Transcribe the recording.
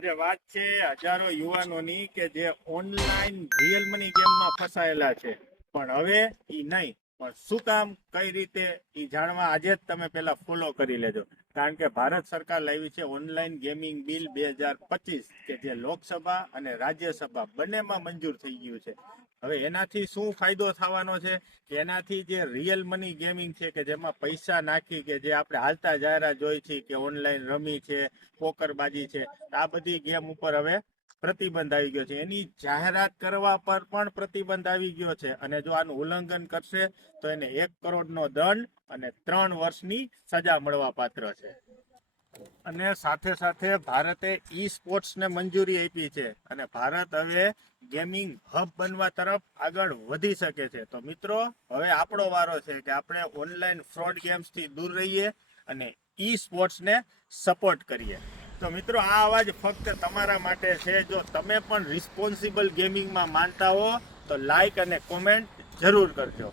જે વાત છે હજારો યુવાનોની કે જે ઓનલાઈન રિયલ મની ગેમમાં ફસાયેલા છે, પણ હવે ઈ નહીં. પણ શું કામ, કઈ રીતે, ઈ જાણવા આજે જ તમે પેલા ફોલો કરી લેજો. કારણ કે ભારત સરકાર લાવી છે ઓનલાઈન ગેમિંગ બિલ 2025 કે જે લોકસભા અને રાજ્યસભા બંનેમાં મંજૂર થઈ ગયું છે. હવે એનાથી શું ફાયદો થવાનો છે કે એનાથી જે રિયલ મની ગેમિંગ છે કે જેમાં પૈસા નાખી કે જે આપણે હાલતા જાહેરાત જોઈ છે કે ઓનલાઈન રમી છે, પોકરબાજી છે, આ બધી ગેમ ઉપર હવે પ્રતિબંધ આવી ગયો છે. એની જાહેરાત કરવા પર પણ પ્રતિબંધ આવી ગયો છે અને જો આનું ઉલ્લંઘન કરશે તો એને 1 કરોડનો દંડ અને 3 વર્ષની સજા મળવા પાત્ર છે. અને સાથે સાથે ભારતે ઈ સ્પોર્ટ્સને મંજૂરી આપી છે અને ભારત હવે ગેમિંગ હબ બનવા તરફ આગળ વધી શકે છે. તો મિત્રો, હવે આપણો વારો છે કે આપણે ઓનલાઈન ફ્રોડ ગેમ્સથી દૂર રહીએ અને ઈ સ્પોર્ટ્સને સપોર્ટ કરીએ. તો મિત્રો, આ અવાજ ફક્ત તમારા માટે છે. જો તમે પણ રિસ્પોન્સિબલ ગેમિંગમાં માનતા હો તો લાઈક અને કોમેન્ટ જરૂર કરજો.